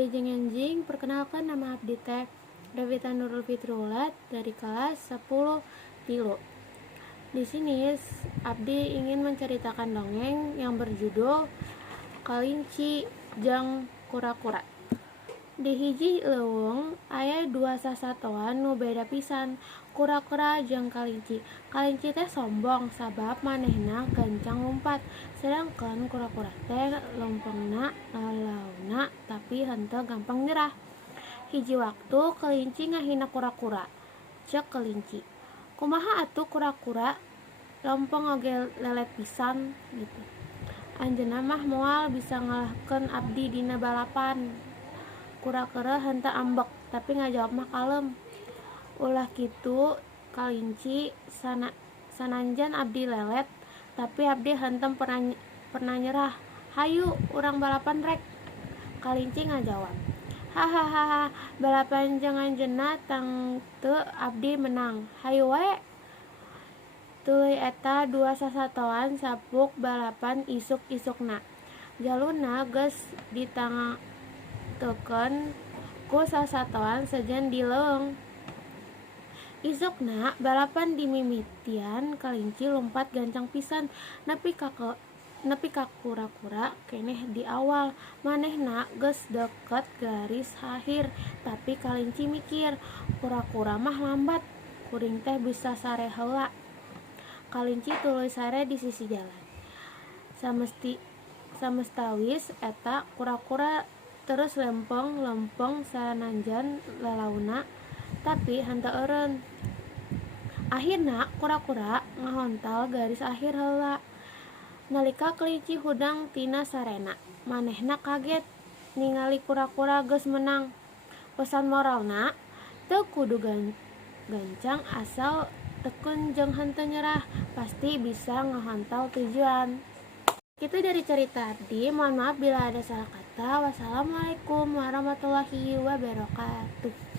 Wilujeng enjing, perkenalkan nama abdi teh Revita Nurul Fitrulat dari kelas 10 Tilu. Di sini abdi ingin menceritakan dongeng yang berjudul Kalinci jeung Kura-kura. Di hiji leuweung aya dua sasatoan nu beda pisan, kura-kura jeung kalinci. Kalinci teh sombong sabab manehna gancang lumpat, sedangkan kura-kura teh lempengna lalauna tapi henteu gampang nyerah. Hiji waktu kelinci ngahina kura-kura. Ceuk kelinci, "Kumaha atuh kura-kura? Lempeng oge lelet pisan gitu. Anjeunna mah moal bisa ngalahkeun abdi dina balapan." Kura-kura henteu ambek tapi ngajawab mah kalem. Ulah kitu kalinci, sananjan abdi lelet tapi abdi henteu pernah nyerah. "Hayu urang balapan rek." Kalinci ngajawab, "Hahaha, balapan jeung anjeunna tang teu abdi menang. Hayu we." Tuluy eta dua sasatoan sapuk balapan isuk-isukna. Jaluna geus ditangteukeun ku sasatoan sejen di leung. Isukna balapan dimimitian kalinci lumpat gancang pisan nepi ka kura-kura keneh di awal. Manehna geus deukeut garis akhir tapi kalinci mikir, kura-kura mah lambat, kuring teh bisa sare heula. Kalinci tuluy sare di sisi jalan. Samestawis eta kura-kura terus lempeng sananjan lalauna tapi henteu eureun. Akhirna kura-kura ngahontal garis akhir heula. Nalika kelinci hudang tina sarena, manehna kaget ningali kura-kura geus menang. Pesan moralna, teu kudu gancang asal tekun jeung henteu nyerah, pasti bisa ngahontal tujuan. Itu dari cerita abdi. Mohon maaf bila ada salah kata. Wassalamualaikum warahmatullahi wabarakatuh.